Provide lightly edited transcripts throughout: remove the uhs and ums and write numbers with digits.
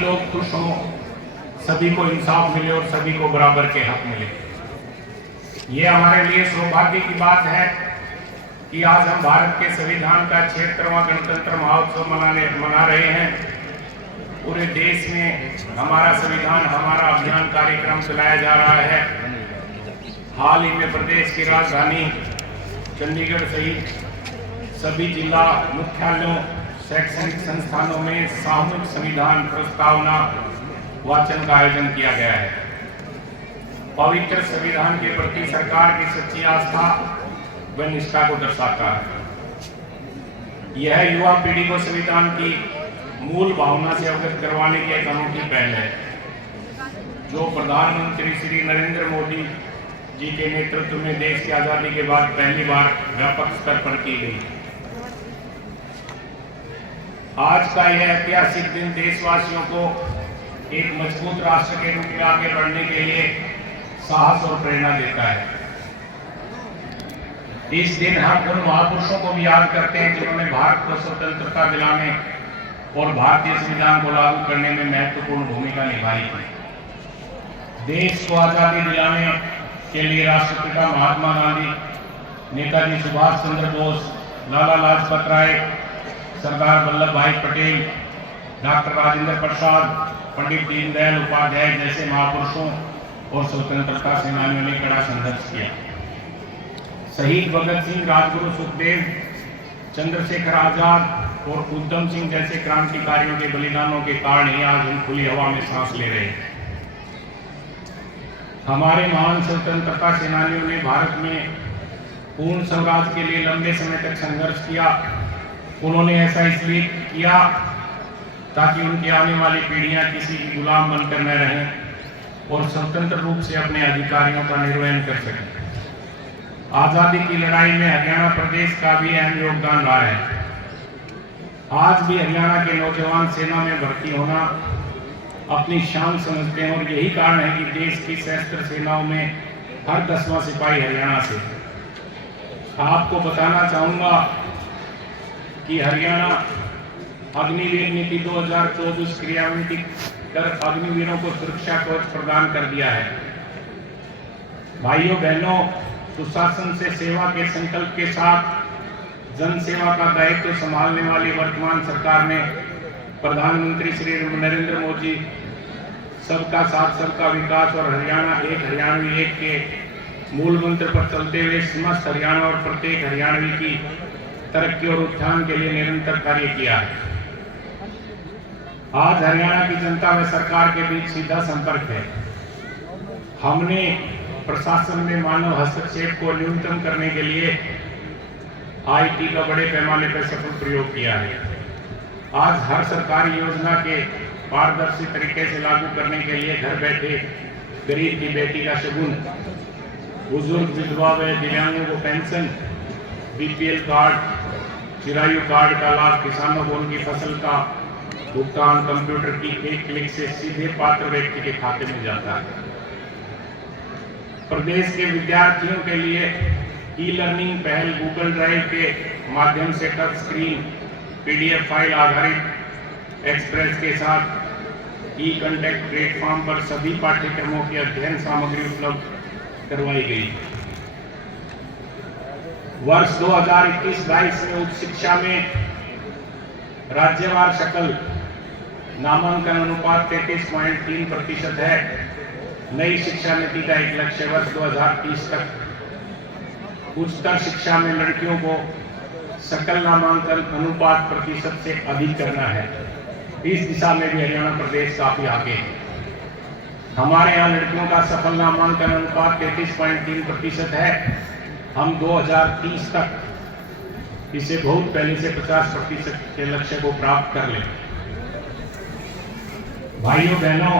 लोग खुश हों, सभी को इंसाफ मिले और सभी को बराबर के हक मिले। ये हमारे लिए सौभाग्य की बात है कि आज हम भारत के संविधान का 76वां गणतंत्र महोत्सव मना रहे हैं। पूरे देश में हमारा संविधान हमारा अभियान कार्यक्रम चलाया जा रहा है। हाल ही में प्रदेश की राजधानी चंडीगढ़ सहित सभी जिला मुख्यालयों शैक्षणिक संस्थानों में सामूहिक संविधान प्रस्तावना वाचन का आयोजन किया गया है। पवित्र संविधान के प्रति सरकार की सच्ची आस्था व निष्ठा को दर्शाता है। यह युवा पीढ़ी को संविधान की मूल भावना से अवगत करवाने की एक अनूठी पहल है, जो प्रधानमंत्री श्री नरेंद्र मोदी जी के नेतृत्व में देश की आजादी के बाद पहली बार व्यापक स्तर पर की गई। आज का यह ऐतिहासिक दिन देशवासियों को एक मजबूत राष्ट्र के रूप में आगे बढ़ने के लिए साहस और प्रेरणा देता है। इस दिन हम उन महापुरुषों को भी याद करते हैं जिन्होंने भारत को स्वतंत्रता दिलाने और भारतीय संविधान को लागू करने में महत्वपूर्ण भूमिका निभाई है। देश को आजादी दिलाने के लिए राष्ट्रपिता महात्मा गांधी, नेताजी सुभाष चंद्र बोस, लाला लाजपत राय, सरदार वल्लभ भाई पटेल, डॉक्टर राजेंद्र प्रसाद, पंडित दीनदयाल उपाध्याय जैसे महापुरुषों और स्वतंत्रता सेनानियों ने कड़ा संघर्ष किया। शहीद भगत सिंह, राजगुरु सुखदेव, चंद्रशेखर आजाद और उधम सिंह जैसे क्रांतिकारियों के बलिदानों के कारण ही आज हम खुली हवा में सांस ले रहे हैं। हमारे महान स्वतंत्रता सेनानियों ने भारत में पूर्ण स्वराज के लिए लंबे समय तक संघर्ष किया। उन्होंने ऐसा इसलिए किया ताकि उनकी आने वाली पीढ़ियां किसी की गुलाम बनकर न रहें और स्वतंत्र रूप से अपने अधिकारियों का निर्वहन कर सकें। आजादी की लड़ाई में हरियाणा प्रदेश का भी अहम योगदान रहा है। आज भी हरियाणा के नौजवान सेना में भर्ती होना अपनी शान समझते हैं और यही कारण है कि देश की सशस्त्र सेनाओं में हर 10वां सिपाही हरियाणा से। आपको बताना चाहूंगा कि हरियाणा अग्निवीर नीति 2024 क्रियान्वित कर अग्निवीरों को सुरक्षा कवच प्रदान कर दिया है। भाइयों बहनों, सुशासन से सेवा के संकल्प के साथ जन सेवा का दायित्व संभालने वाली वर्तमान सरकार ने प्रधानमंत्री श्री नरेंद्र मोदी सबका साथ सबका विकास और हरियाणा एक हरियाणवी एक के मूल मंत्र पर चलते हुए समस्त हरियाणा और प्रत्येक हरियाणवी की तरक्की और उत्थान के लिए निरंतर कार्य किया है। आज हरियाणा की जनता व सरकार के बीच सीधा संपर्क है। हमने प्रशासन में मानव हस्तक्षेप को न्यूनतम करने के लिए IT का बड़े पैमाने पर सफल प्रयोग किया है। आज हर सरकारी योजना के पारदर्शी तरीके से लागू करने के लिए घर बैठे गरीब की बेटी का शगुन, बुजुर्ग, विधवा व दिव्यांगों को pension, BPL card, Chirayu card का लाभ, किसानों को उनकी फसल का भुगतान कंप्यूटर की एक क्लिक से सीधे पात्र व्यक्ति के खाते में जाता है। प्रदेश के विद्यार्थियों के लिए ई-लर्निंग पहल गूगल ड्राइव के माध्यम से टच स्क्रीन PDF फाइल आधारित एक्सप्रेस के साथ ई-कंटेक्ट प्लेटफॉर्म पर सभी पाठ्यक्रमों की अध्ययन सामग्री उपलब्ध करवाई गई। वर्ष 2021-22 में उच्च शिक्षा में राज्यवार शकल नामांकन अनुपात 33.3% है। नई शिक्षा नीति का एक लक्ष्य वर्ष 2030 तक उच्चतर शिक्षा में लड़कियों को सकल नामांकन अनुपात प्रतिशत से अधिक करना है। इस दिशा में भी हरियाणा प्रदेश काफी आगे है। हमारे यहाँ लड़कियों का सफल नामांकन अनुपात 33.3% है। हम 2030 तक इसे बहुत पहले से 50% के लक्ष्य को प्राप्त कर लें। भाइयों बहनों,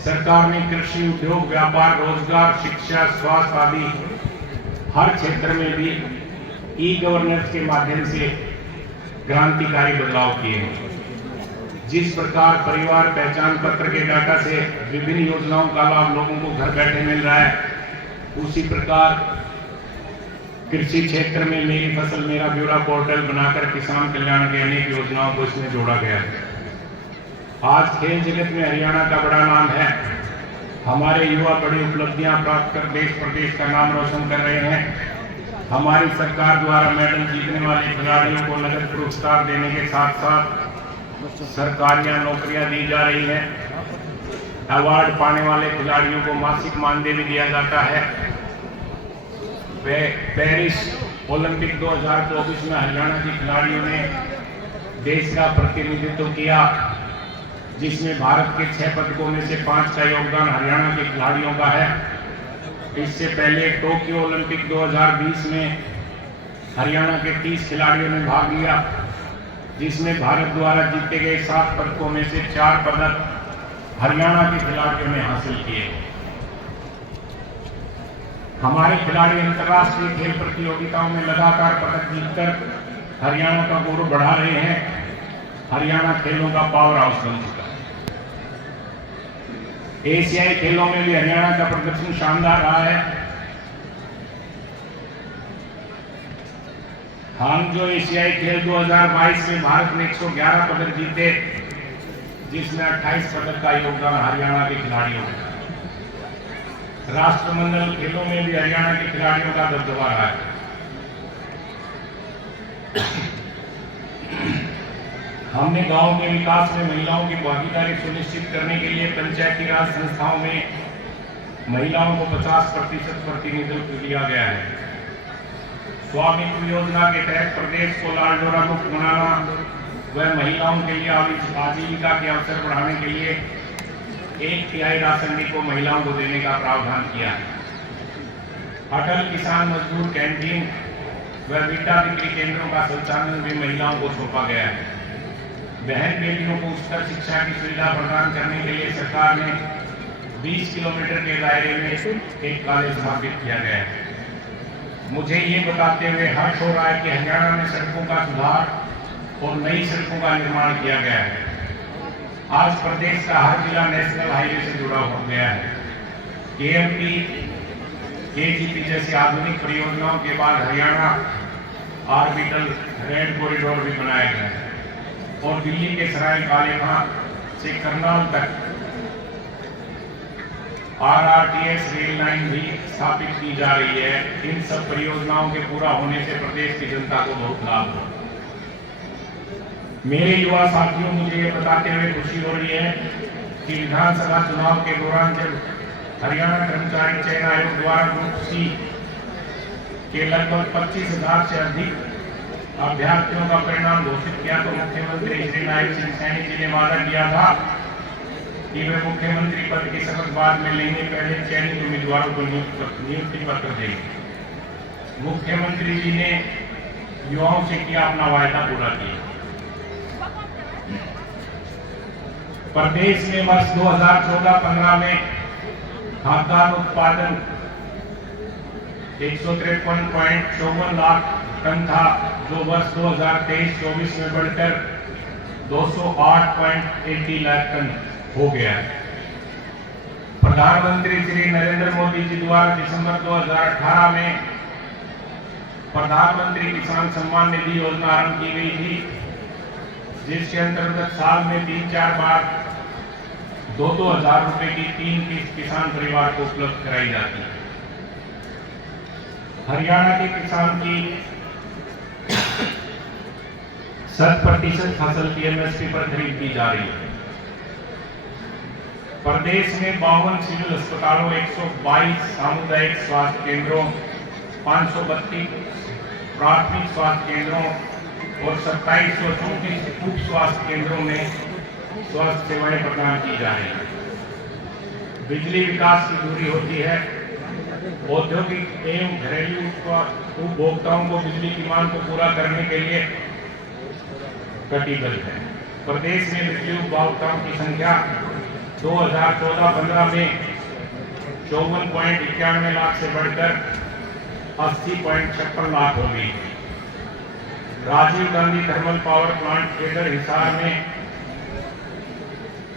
सरकार ने कृषि, उद्योग, व्यापार, रोजगार, शिक्षा, स्वास्थ्य आदि हर क्षेत्र में भी ई-गवर्नेंस के माध्यम से क्रांतिकारी बदलाव किए हैं। जिस प्रकार परिवार पहचान पत्र के डाटा से विभिन्न योजनाओं का लाभ लोगों को घर बैठे मिल रहा है, उसी प्रकार कृषि क्षेत्र में मेरी फसल मेरा ब्यौरा पोर्टल बनाकर किसान कल्याण की अनेक योजनाओं को इसमें जोड़ा गया है। आज खेल जगत में हरियाणा का बड़ा नाम है। हमारे युवा बड़ी उपलब्धियां प्राप्त कर देश प्रदेश का नाम रोशन कर रहे हैं। हमारी सरकार द्वारा मेडल जीतने वाले खिलाड़ियों को नगद पुरस्कार देने के साथ साथ सरकारियां नौकरियां दी जा रही हैं। अवार्ड पाने वाले खिलाड़ियों को मासिक मानदेय भी दिया जाता है। पेरिस ओलंपिक 2024 में हरियाणा के खिलाड़ियों ने देश का प्रतिनिधित्व किया, जिसमें भारत के 6 पदकों में से 5 का योगदान हरियाणा के खिलाड़ियों का है। इससे पहले टोक्यो ओलंपिक 2020 में हरियाणा के 30 खिलाड़ियों ने भाग लिया, जिसमें भारत द्वारा जीते गए 7 पदकों में से 4 पदक हरियाणा के खिलाड़ियों ने हासिल किए। हमारे खिलाड़ी अंतर्राष्ट्रीय खेल प्रतियोगिताओं में लगातार पदक जीतकर हरियाणा का गौरव बढ़ा रहे हैं। हरियाणा खेलों का पावर हाउस बन चुका है। एशियाई खेलों में भी हरियाणा का प्रदर्शन शानदार रहा है। हांगजो एशियाई खेल 2022 में भारत ने 111 पदक जीते, जिसमें 28 पदक का योगदान हरियाणा के खिलाड़ियों का। राष्ट्रमंडल खेलों में भी हरियाणा के खिलाड़ियों का दबदबा रहा है। हमने गांव के विकास में महिलाओं की भागीदारी सुनिश्चित करने के लिए पंचायती राज संस्थाओं में महिलाओं को 50% प्रतिनिधित्व दिया गया है। स्वामित्व योजना के तहत प्रदेश को लाल डोरा मुक्त बनाना व महिलाओं के लिए आजीविका के अवसर बढ़ाने के लिए 1/3 राशन को महिलाओं को देने का प्रावधान किया है। अटल किसान मजदूर कैंटीन व विटा बिक्री केंद्रों का संचालन भी महिलाओं को सौंपा गया है। बहन बेटियों को उच्चतर शिक्षा की सुविधा प्रदान करने के लिए सरकार ने 20 किलोमीटर के दायरे में एक कॉलेज स्थापित किया गया है। मुझे ये बताते हुए हर्ष हो रहा है कि हरियाणा में सड़कों का सुधार और नई सड़कों का निर्माण किया गया है। आज प्रदेश का हर जिला नेशनल हाईवे से जुड़ा हो गया है। केएमपी, केजीपी जैसी आधुनिक परियोजनाओं के बाद हरियाणा ऑर्बिटल रेड कॉरिडोर भी बनाया गया है और दिल्ली के सराय काले खां से करनाल तक RRTS रेल लाइन भी स्थापित की जा रही है। इन सब परियोजनाओं के पूरा होने से प्रदेश की जनता को बहुत लाभ होगा। मेरे युवा साथियों, मुझे ये बताते हुए खुशी हो रही है कि विधानसभा चुनाव के दौरान जब हरियाणा कर्मचारी चयन आयोग द्वारा ग्रुप सी के लगभग 25,000 से अधिक अभ्यर्थियों का परिणाम घोषित किया तो मुख्यमंत्री श्री नायब सिंह सैनी जी ने वादा किया था कि वे मुख्यमंत्री पद की शपथ बाद में लेने पहले चयनित उम्मीदवारों को नियुक्ति पत्र देंगे। मुख्यमंत्री जी ने युवाओं से किया अपना वायदा पूरा किया। प्रदेश में वर्ष 2014-15 में खाद्यान्न उत्पादन 153.54 लाख टन था, जो वर्ष 2023-24 में बढ़कर 208.80 लाख टन हो गया है। प्रधानमंत्री श्री नरेंद्र मोदी जी द्वारा दिसंबर 2018 में प्रधानमंत्री किसान सम्मान निधि योजना आरंभ की गई थी, जिसके अंतर्गत साल में 3-4 बार 2-2 हजार रुपए की 3 किस्त किसान परिवार को उपलब्ध कराई जाती है। हरियाणा के किसान की 100% फसल की MSP पर खरीद की जा रही है। प्रदेश में 52 सिविल अस्पतालों, 122 सामुदायिक स्वास्थ्य केंद्रों, 532 प्राथमिक स्वास्थ्य केंद्रों और 2734 उप स्वास्थ्य केंद्रों में स्वास्थ्य सेवाएं प्रदान की जा रही है। बिजली विकास की दूरी होती है। औद्योगिक एवं घरेलू उपभोक्ताओं को बिजली की मांग को पूरा करने के लिए कटिबद्ध है। प्रदेश में बिजली उपभोक्ताओं की संख्या 2014-15 में 54.91 लाख से बढ़कर 80.56 लाख हो गई। Rajiv Gandhi thermal power plant Khedar Hisar में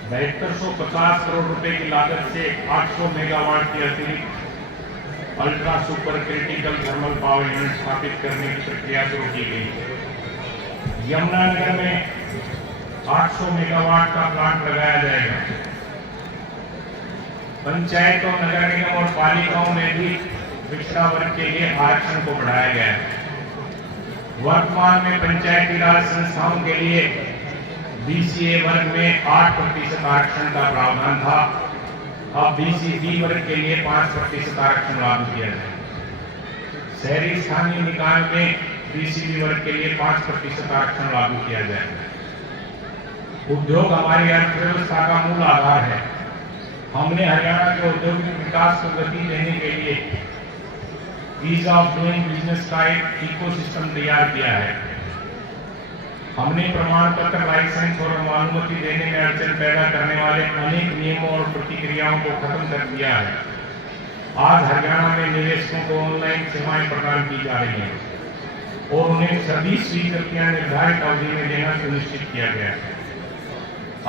7250 करोड़ रुपए की लागत से 800 मेगावाट की अतिरिक्त ultra super critical thermal power unit स्थापित करने की प्रक्रिया शुरू की गई। यमुनानगर में 800 मेगावाट का प्लांट लगाया जाएगा। पंचायतों, नगर निगम और पालिकाओं में भी पिछड़ा वर्ग के लिए आरक्षण को बढ़ाया गया है। वर्तमान में पंचायती राज संस्थाओं के लिए बीसीए वर्ग में 8% आरक्षण का प्रावधान था। अब बीसीडी वर्ग के लिए 5% आरक्षण लागू किया जाए। शहरी स्थानीय निकाय में बीसीडी वर्ग के लिए 5% आरक्षण लागू किया जाए। उद्योग हमारी अर्थव्यवस्था का मूल आधार है। हमने हरियाणा के औद्योगिक विकास को गति देने के लिए ईज ऑफ डूइंग बिजनेस का एक इकोसिस्टम तैयार किया है। हमने प्रमाण पत्र, लाइसेंस और अनुमति देने में अड़चन पैदा करने वाले अनेक नियमों और प्रक्रियाओं को खत्म कर दिया है। आज हरियाणा में निवेशकों को ऑनलाइन सेवाएं प्रदान की जा रही हैं और उन्हें सभी स्वीकृतियां निर्धारित अवधि में देना सुनिश्चित किया गया है।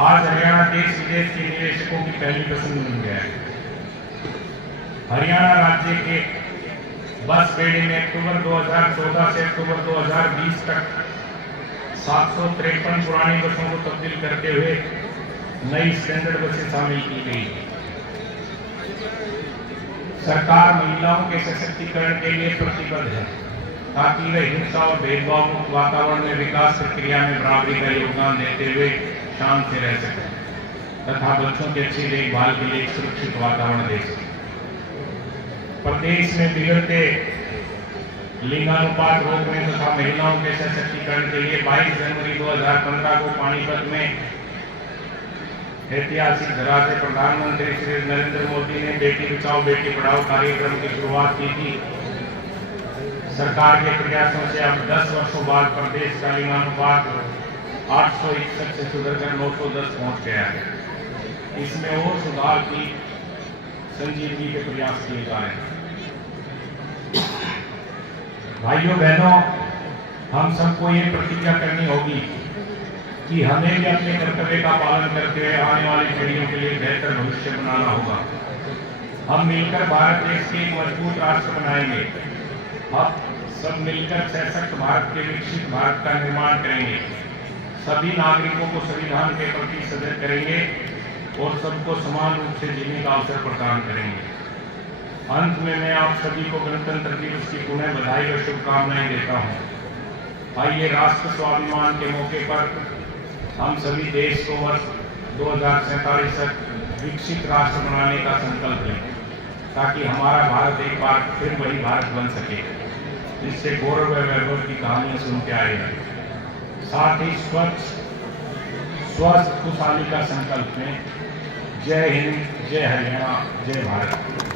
आज हरियाणा देश विदेश के निवेशकों की पहली पसंद बन गया है। हरियाणा राज्य के बस बेड़े में अक्टूबर 2014 से अक्टूबर 2020 तक 753 पुरानी बसों को तब्दील करते हुए नई स्टैंडर्ड बसें शामिल की गई। सरकार महिलाओं के सशक्तिकरण के लिए प्रतिबद्ध है ताकि वे हिंसा और भेदभाव मुक्त वातावरण में विकास प्रक्रिया में बराबरी का योगदान देते हुए शान से रह सकें तथा बच्चों की अच्छी देखभाल के लिए एक सुरक्षित वातावरण दे सकें। प्रदेश में बिगड़ते लिंगानुपात रोकने तथा महिलाओं के सशक्तिकरण के लिए 22 जनवरी 2015 को पानीपत में ऐतिहासिक धरा से प्रधानमंत्री श्री नरेंद्र मोदी ने बेटी बचाओ बेटी पढ़ाओ कार्यक्रम की शुरुआत की थी। सरकार के प्रयासों से अब 10 वर्षों बाद प्रदेश का लिंगानुपात 861 से सुधरकर 910 पहुंच गया है। इसमें और सुधार की संजीवनी के प्रयास किए जा रहे हैं। भाइयों बहनों, हम सबको ये प्रतिज्ञा करनी होगी कि हमें भी अपने कर्तव्य का पालन करते हुए आने वाली पीढ़ियों के लिए बेहतर भविष्य बनाना होगा। हम मिलकर भारत देश के एक मजबूत राष्ट्र बनाएंगे। हम सब मिलकर सशक्त भारत के विकसित भारत का निर्माण करेंगे। सभी नागरिकों को संविधान के प्रति सजग करेंगे और सबको समान रूप से जीने का अवसर प्रदान करेंगे। अंत में मैं आप सभी को गणतंत्र दिवस की पुनः बधाई और शुभकामनाएं देता हूं। आइए राष्ट्र स्वाभिमान के मौके पर हम सभी देश को वर्ष 2047 तक विकसित राष्ट्र बनाने का संकल्प लें ताकि हमारा भारत एक बार फिर वही भारत बन सके जिससे गौरव व वैभव की कहानियां सुनते आए हैं। साथ ही स्वस्थ खुशहाली का संकल्प लें। जय हिंद, जय हरियाणा, जय भारत।